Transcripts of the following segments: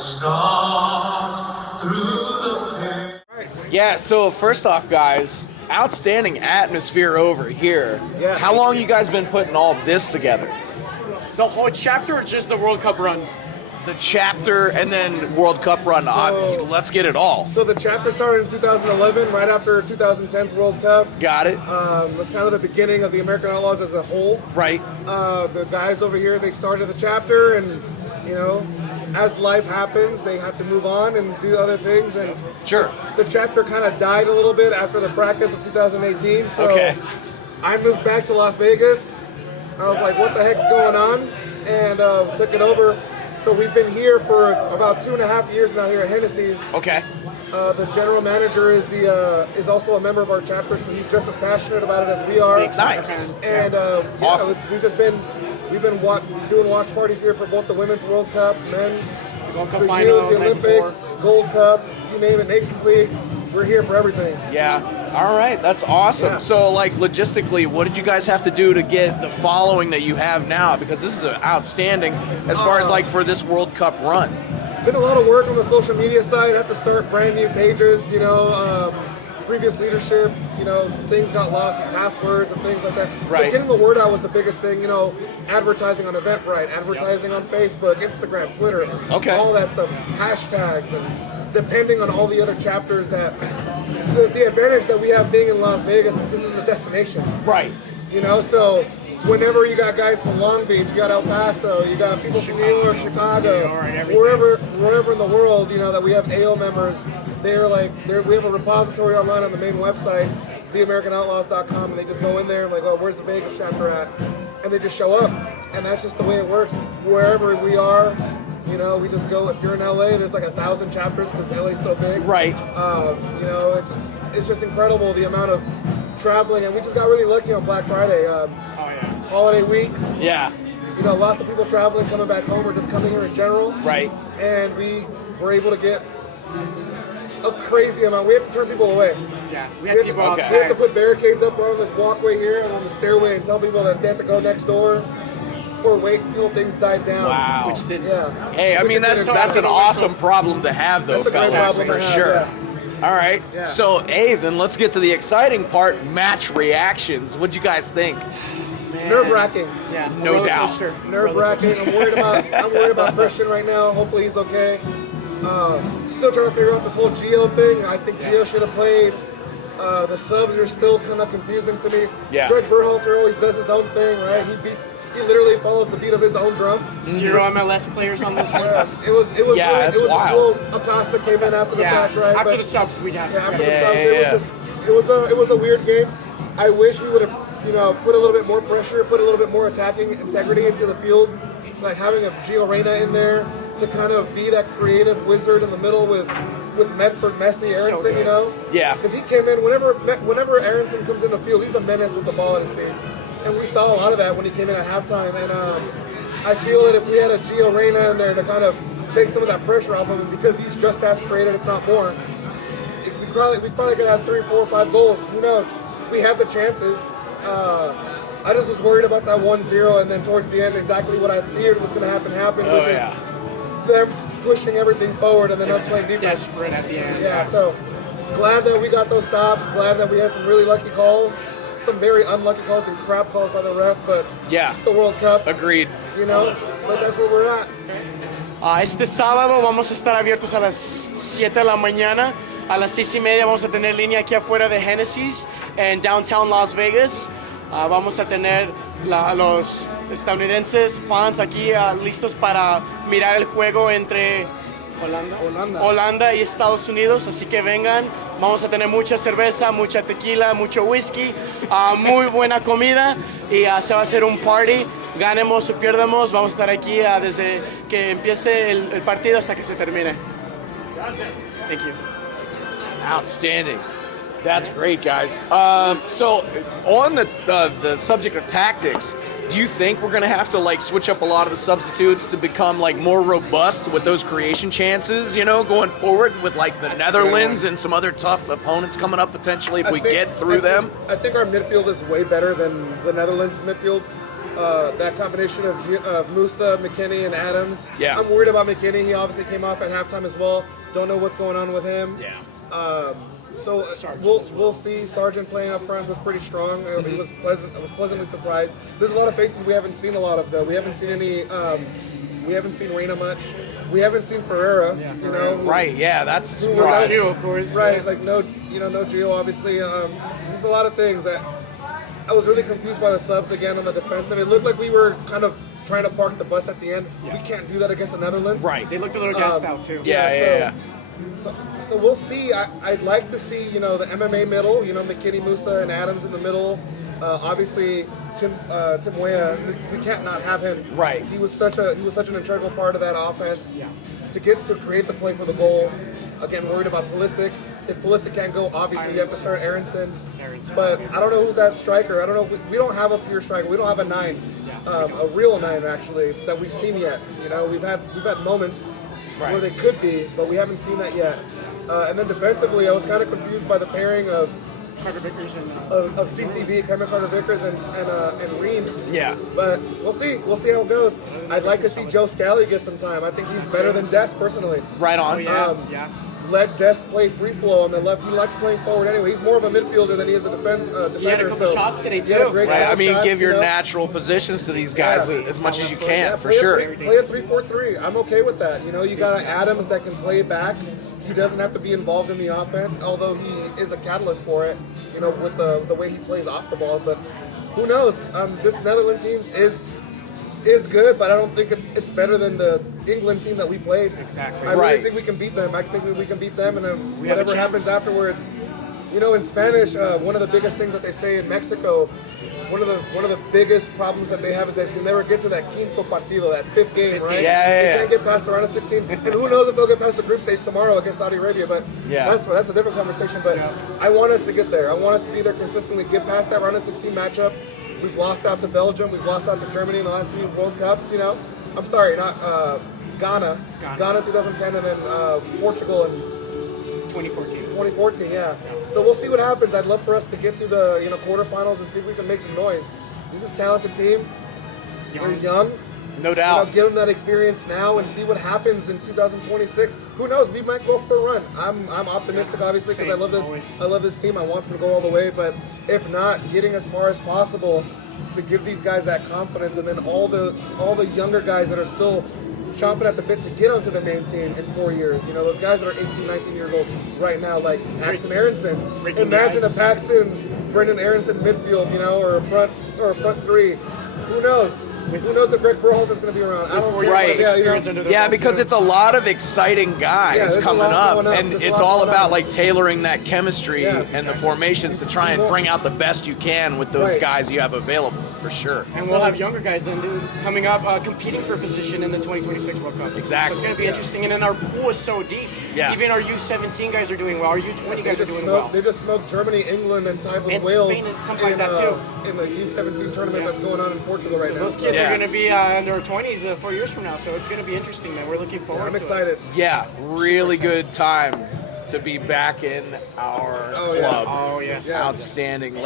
stars through the Yeah, so first off, guys, outstanding atmosphere over here. Yeah. How long you guys been putting all this together? The whole chapter or just the World Cup run? The chapter and then World Cup run. Let's get it all. So the chapter started in 2011, right after 2010's World Cup. Got it. It was kind of the beginning of the American Outlaws as a whole. Right. The guys over here, they started the chapter, and you know, as life happens, they have to move on and do other things. And Sure. the chapter kind of died a little bit after the fracas of 2018. So Okay. I moved back to Las Vegas. I was like, what the heck's going on? And took it over. So we've been here for about 2.5 years now here at Hennesey's. Okay. The general manager is also a member of our chapter, so he's just as passionate about it as we are. Nice. And Awesome. we've been doing watch parties here for both the Women's World Cup, Men's, World Cup the final, Youth, the night Olympics, Gold Cup, you name it, Nations League. We're here for everything. Yeah. All right. That's awesome. Yeah. So, like, logistically, what did you guys have to do to get the following that you have now? Because this is outstanding as far as, like, for this World Cup run. It's been a lot of work on the social media side. Had to start brand new pages, you know, previous leadership, you know, things got lost with passwords and things like that. Right. But getting the word out was the biggest thing, you know, advertising on Eventbrite, advertising on Facebook, Instagram, Twitter, Okay. all that stuff, hashtags, and depending on all the other chapters that, the advantage that we have being in Las Vegas is this is a destination. Right. You know, so whenever you got guys from Long Beach, you got El Paso, you got people from New York, Chicago, wherever in the world, you know, that we have AO members, we have a repository online on the main website, theamericanoutlaws.com, and they just go in there and like, oh, where's the Vegas chapter at? And they just show up. And that's just the way it works. Wherever we are, you know, we just go. If you're in LA, there's like 1,000 chapters because LA's so big. Right. You know, it's just incredible the amount of traveling, and we just got really lucky on Black Friday. Holiday week. Yeah. You know, lots of people traveling, coming back home, or just coming here in general. Right. And we were able to get a crazy amount. We had to turn people away. Yeah, we had people outside. We had to put barricades up on this walkway here and on the stairway and tell people that they have to go next door or wait until things died down. Wow. Which didn't. Yeah. Hey, I mean, that's an awesome problem to have, though, That's a great fellas, problem for to have, sure. yeah. All right. Yeah. So, hey, then let's get to the exciting part, match reactions. What'd you guys think? Nerve-wracking. Yeah, No roller doubt. coaster. Nerve-wracking. I'm worried about Christian right now. Hopefully he's okay. Still trying to figure out this whole Gio thing. I think Gio should have played. The subs are still kind of confusing to me. Yeah. Greg Berhalter always does his own thing, right? He literally follows the beat of his own drum. 0 MLS players on this one. It was Yeah, really, that's it was wild. Cool. Acosta came in after the Yeah, fact, right? after But- the subs, we had to. after Yeah, the subs, yeah. it was a weird game. I wish we would have, you know, put a little bit more pressure, put a little bit more attacking integrity into the field, like having a Gio Reyna in there to kind of be that creative wizard in the middle with Medford, Messi, Aronson, good. you know? Yeah. Because he came in, whenever Aronson comes in the field, he's a menace with the ball at his feet. And we saw a lot of that when he came in at halftime. And I feel that if we had a Gio Reyna in there to kind of take some of that pressure off of him, because he's just as creative, if not more, we probably could have 3, 4, 5 goals. Who knows? We have the chances. I just was worried about that 1-0, and then towards the end, exactly what I feared was going to happen, Oh, which yeah. is them pushing everything forward and then us playing defense. Desperate at the end. Yeah, so glad that we got those stops. Glad that we had some really lucky calls, some very unlucky calls and crap calls by the ref, but Yeah. it's the World Cup, Agreed. you know, but that's where we're at. Este sábado vamos a estar abiertos a las 7 de la mañana. A las 6:30 vamos a tener línea aquí afuera de Hennesey's en downtown Las Vegas. Vamos a tener a los estadounidenses fans aquí listos para mirar el juego entre Holanda y Estados Unidos. Así que vengan. Vamos a tener mucha cerveza, mucha tequila, mucho whisky, muy buena comida y se va a hacer un party. Ganemos o pierdamos, vamos a estar aquí desde que empiece el partido hasta que se termine. Thank you. Outstanding. That's great, guys. So, on the subject of tactics, do you think we're going to have to like switch up a lot of the substitutes to become like more robust with those creation chances, you know, going forward with like the Netherlands and some other tough opponents coming up potentially if we get through them? I think our midfield is way better than the Netherlands' midfield. that combination of Musa, McKinney, and Adams. Yeah. I'm worried about McKinney. He obviously came off at halftime as well. Don't know what's going on with him. Yeah. So we'll see. Sargent playing up front was pretty strong. He was pleasant. I was pleasantly surprised. There's a lot of faces we haven't seen a lot of though. We haven't seen any. We haven't seen Reyna much. We haven't seen Ferreira. Yeah, you know. Right. Yeah, that's a Who was surprise. Gio, of course. Right. Like no Gio obviously. Just a lot of things that I was really confused by the subs again on the defensive. It looked like we were kind of trying to park the bus at the end. Yeah. We can't do that against the Netherlands. Right. They looked a little gassed out too. Yeah. So we'll see. I'd like to see, the MMA middle, McKinney, Musa, and Adams in the middle. Obviously, Tim Weah, we can't not have him. Right. He was such an integral part of that offense. Yeah. To create the play for the goal. Again, worried about Pulisic. If Pulisic can't go, obviously you have to start Aronson. But I don't know who's that striker. I don't know. We don't have a pure striker. We don't have a 9, a real 9 actually that we've seen yet. We've had moments where they could be, but we haven't seen that yet. And then defensively, I was kind of confused by the pairing of Carter Vickers and of CCV, Cameron Carter Vickers, and Ream. Yeah. But we'll see. We'll see how it goes. I'd like to see Joe Scally get some time. I think he's better than Des personally. Right on. yeah. Let Des play free flow on the left. He likes playing forward anyway. He's more of a midfielder than he is a defender. He had a couple shots today he had a too. great Right. couple I mean, shots, give your natural positions to these guys as much as you can, for sure. Play a 3-4-3. I'm okay with that. You got Adams that can play back. He doesn't have to be involved in the offense, although he is a catalyst for it, with the way he plays off the ball. But who knows? This Netherlands team is good, but I don't think it's better than the England team that we played. Exactly. I really think we can beat them. I think we can beat them, and then whatever happens afterwards. In Spanish, one of the biggest things that they say in Mexico, one of the biggest problems that they have is that they never get to that quinto partido, that 5th game, right? Yeah. They can't get past the round of 16, and who knows if they'll get past the group stage tomorrow against Saudi Arabia. But that's a different conversation. But I want us to get there. I want us to be there consistently, get past that round of 16 matchup. We've lost out to Belgium. We've lost out to Germany in the last few World Cups. I'm sorry, not Ghana. Ghana 2010, and then Portugal in 2014. 2014, yeah. So we'll see what happens. I'd love for us to get to the quarterfinals and see if we can make some noise. This is a talented team. They're young. No doubt. Give them that experience now and see what happens in 2026. Who knows? We might go for a run. I'm optimistic, obviously, because I love this. Always. I love this team. I want them to go all the way. But if not, getting as far as possible to give these guys that confidence, and then all the younger guys that are still chomping at the bit to get onto the main team in 4 years. Those guys that are 18, 19 years old right now, like Paxton Aronson. Imagine a Paxton, Brendan Aronson midfield, or a front three. Who knows? Who knows if Greg Berhalter is going to be around? I don't know. Right. Yeah, because it's a lot of exciting guys coming up, and it's all about tailoring that chemistry and the formations to try and bring out the best you can with those guys you have available, for sure. And we'll have younger guys then coming up, competing for a position in the 2026 World Cup. Exactly. So it's going to be interesting. And then our pool is so deep. Yeah. Even our U17 guys are doing well. Our U20 guys are doing well. They just smoked Germany, England, and tied with And Wales Spain and something like that too. In the U17 tournament that's going on in Portugal right So now. those kids are going to be in their 20s 4 years from now. So it's going to be interesting, man. We're looking forward to it. I'm excited. Yeah, really good time to be back in our club. Oh, yes. Outstanding.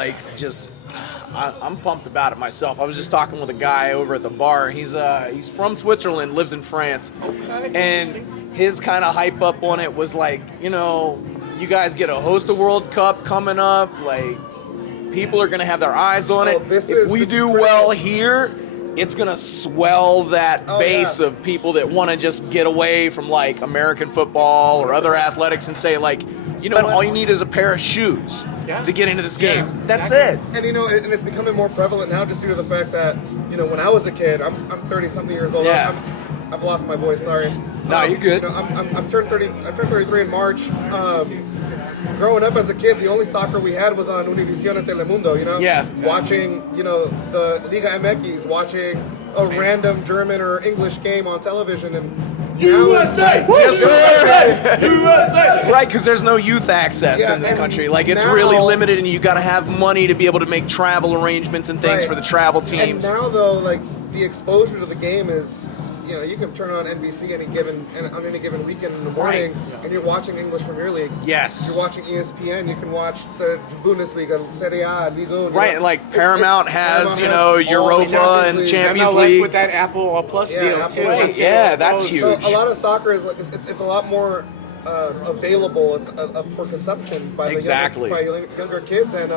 I'm pumped about it myself. I was just talking with a guy over at the bar. He's from Switzerland, lives in France. And his kind of hype up on it was you guys get to host a World Cup coming up. People are going to have their eyes on it. If we do well here, it's going to swell that base of people that want to just get away from American football or other athletics and say all you need is a pair of shoes to get into this game. That's it. And and it's becoming more prevalent now just due to the fact that when I was a kid, I'm 30 something years old. Yeah. I've lost my voice. Sorry. No, you're good. I'm turned 30. I turned 33 in March. Growing up as a kid, the only soccer we had was on Univision and Telemundo, watching, the Liga MX, watching a random German or English game on television. And USA! Yes, sir! USA! Right, because there's no youth access in this country. It's really limited, and you got to have money to be able to make travel arrangements and things for the travel teams. And now, though, the exposure to the game is, you can turn on NBC on any given weekend in the morning, and you're watching English Premier League. Yes. You're watching ESPN. You can watch the Bundesliga, Serie A, Liga. Right, and like Paramount has, Europa and Champions MLS League. with that Apple Plus deal too. Right, yeah, that's huge. So a lot of soccer is like it's a lot more available. It's for consumption by younger kids, and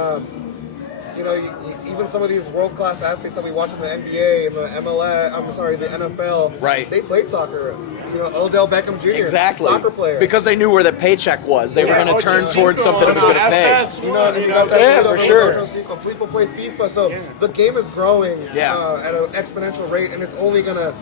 even some of these world-class athletes that we watch in the NBA and the the NFL. Right. They played soccer. Odell Beckham Jr. Exactly. Soccer player. Because they knew where the paycheck was. They were going to turn towards something that was going to pay. For sure. People play FIFA, so the game is growing at an exponential rate, and it's only gonna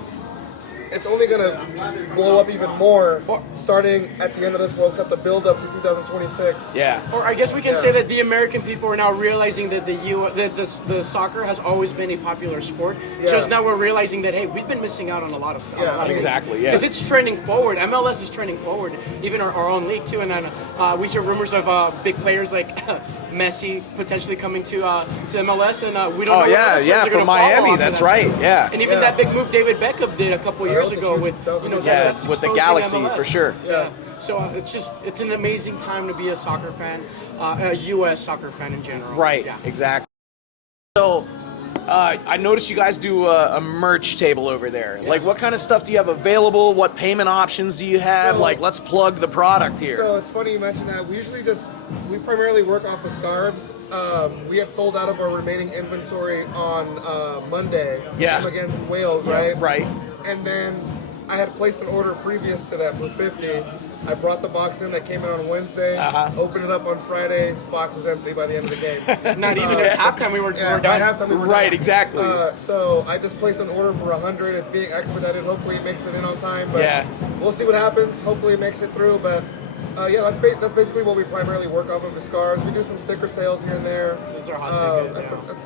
blow up even more starting at the end of this World Cup, the build up to 2026. Yeah. Or I guess we can say that the American people are now realizing that the soccer has always been a popular sport. Yeah. Just now we're realizing that, hey, we've been missing out on a lot of stuff. Yeah, exactly, yeah. Because it's trending forward. MLS is trending forward. Even our own league too. And then we hear rumors of big players like Messi potentially coming to MLS, and we don't know. Oh yeah, from Miami. That's right. Yeah. And even that big move David Beckham did a couple years ago with with the Galaxy MLS. for sure. Yeah. So it's an amazing time to be a soccer fan, a U.S. soccer fan in general. Right. Yeah. Exactly. So. I noticed you guys do a merch table over there. Yes. Like, what kind of stuff do you have available? What payment options do you have? Let's plug the product here. So it's funny you mentioned that. We primarily work off of scarves. We have sold out of our remaining inventory on Monday against Wales, right? Right. And then I had placed an order previous to that for 50. I brought the box in that came in on Wednesday, opened it up on Friday, box was empty by the end of the game. Not even at halftime we were done. By halftime we were right, done. Exactly. So I just placed an order for 100. It's being expedited. Hopefully it makes it in on time. But we'll see what happens. Hopefully it makes it through. But that's basically what we primarily work off of the scarves. We do some sticker sales here and there. Those are hot tickets.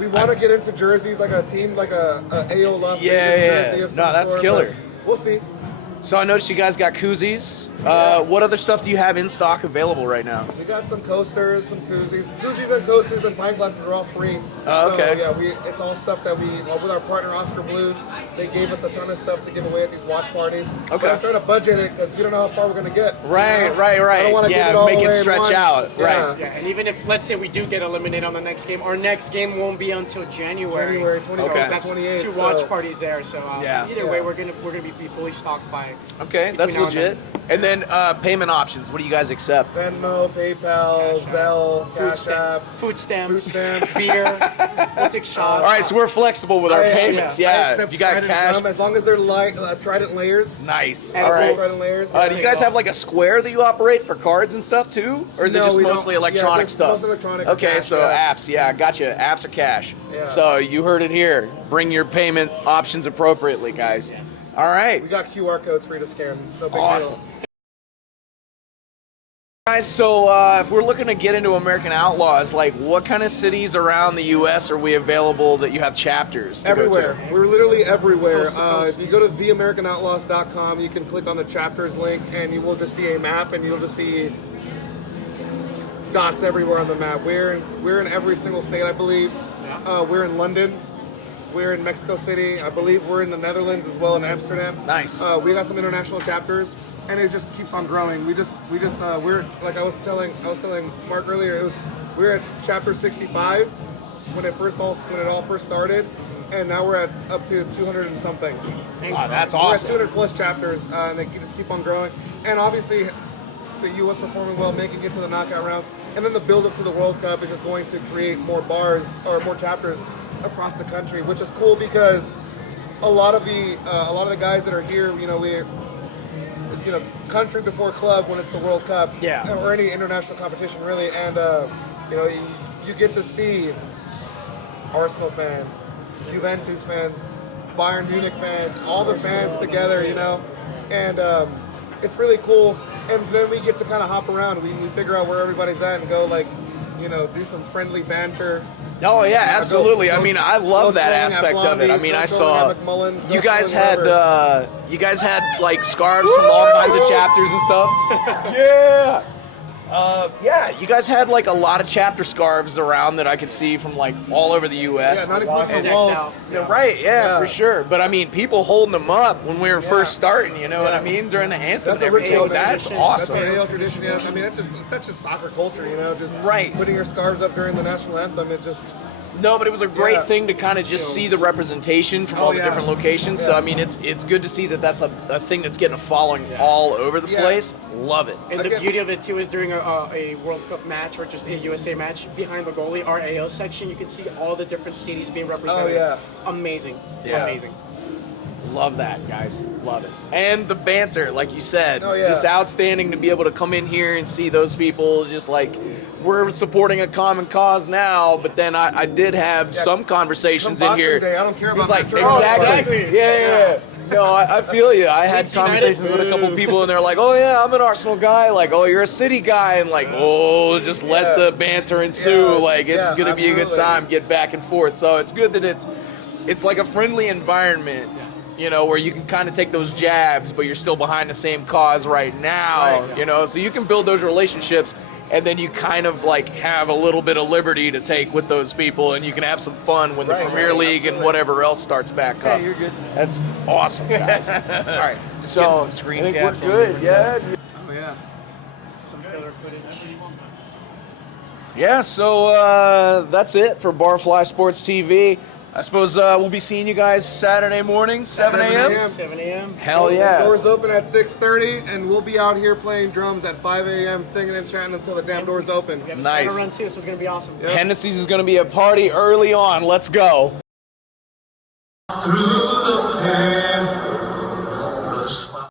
We want to get into jerseys, like a team, like a AO Las Vegas jersey of some that's sort, killer. We'll see. So I noticed you guys got koozies. What other stuff do you have in stock available right now? We got some coasters, some koozies. Koozies and coasters and pint glasses are all free. Oh, okay. So, it's all stuff that with our partner Oscar Blues, they gave us a ton of stuff to give away at these watch parties. Okay. But I'm trying to budget it because we don't know how far we're going to get. Right. I don't want to give it all make it away stretch out. Right. Yeah, and even if, let's say, we do get eliminated on the next game, our next game won't be until January. January 28th. So that's 28th. 2 watch parties there. So either way, we're gonna be fully stocked by. Okay, that's legit. And then payment options. What do you guys accept? Venmo, PayPal, Zelle, Cash App, food stamps, beer. We'll take shots. All right, so we're flexible with our payments. I Yeah, accept if you got Trident cash. gum, as long as they're Trident layers. Nice. And All right. Trident layers. Do you guys have like a Square that you operate for cards and stuff too, or is it just mostly electronic stuff? Mostly electronic. Okay, cash, so apps. Yeah, gotcha. Apps or cash. Yeah. So you heard it here. Bring your payment options appropriately, guys. Yes. All right. We got QR codes for you to scan. It's no big Awesome. deal. Guys, so if we're looking to get into American Outlaws, like what kind of cities around the U.S. are we available that you have chapters to Everywhere. go to? We're literally everywhere. Coast to coast. If you go to theamericanoutlaws.com, you can click on the chapters link, and you will just see a map, and you'll just see dots everywhere on the map. We're in every single state, I believe. We're in London. We're in Mexico City. I believe we're in the Netherlands as well, in Amsterdam. Nice. We got some international chapters, and it just keeps on growing. We're like I was telling Mark earlier. We're at chapter 65 when it all first started, and now we're up to 200 and something. Wow, that's We're awesome. at 200 plus chapters, and they just keep on growing. And obviously, the U.S. performing well, making it to the knockout rounds, and then the build up to the World Cup is just going to create more bars or more chapters across the country, which is cool because a lot of the guys that are here, we're country before club when it's the World Cup, or any international competition really, and you get to see Arsenal fans, Juventus fans, Bayern Munich fans, all the fans together, and it's really cool. And then we get to kind of hop around. We figure out where everybody's at and go do some friendly banter. Oh yeah, absolutely. I mean, I love that aspect of it. I mean, I saw you guys had like scarves from all kinds of chapters and stuff. Yeah. Yeah, you guys had like a lot of chapter scarves around that I could see from like all over the U.S. Yeah, not Lots including the decked walls. out. Yeah, right, yeah, for sure. But I mean, people holding them up when we were Yeah. first starting, you know what I mean? During the anthem and That's a rich everything. old That's tradition. awesome. That's an AL tradition, yeah. I mean, that's just soccer culture, you know, just Right. putting your scarves up during the national anthem. It just, No, but it was a great Yeah. thing to kind of just see the representation from Oh, all the yeah. different locations. So Yeah. I mean, it's good to see that that's a thing that's getting a following all over the Yeah. place. Love it. And the Again- beauty of it too is during a World Cup match or just a USA match, behind the goalie, our AO section, you can see all the different cities being represented. Oh, yeah. It's amazing. Yeah. Amazing. Love that, guys. Love it. And the banter, like you said, Oh, yeah. just outstanding to be able to come in here and see those people. Just like we're supporting a common cause now, but then I did have some conversations in Boxing here. Day, I don't care He's about like, my exactly. exactly. Yeah. No, I feel you. I had Leeds United, conversations with a couple boo. people, and they're like, "Oh yeah, I'm an Arsenal guy." Like, "Oh, you're a City guy," and like, "Oh, just let the banter ensue." Yeah. Like, it's Yeah, gonna be a good absolutely. time. Get back and forth. So it's good that it's like a friendly environment. You know, where you can kind of take those jabs, but you're still behind the same cause right now. Right. You know, so you can build those relationships, and then you kind of like have a little bit of liberty to take with those people, and you can have some fun when the Right, Premier right, League and absolutely. whatever else starts back up. you're good. That's awesome, guys. All right, Just so getting some screen I think caps we're on good. different Yeah. oh yeah. Some filler footage. Yeah, so that's it for Barfly Sports TV. I suppose we'll be seeing you guys Saturday morning, 7 a.m. 7 a.m. 7 a.m. Hell yeah. Doors open at 6:30, and we'll be out here playing drums at 5 a.m. singing and chanting until the damn doors open. We have a Nice. Santa run too, so it's gonna be awesome. Hennessy's is going to be a party early on. Let's go. through the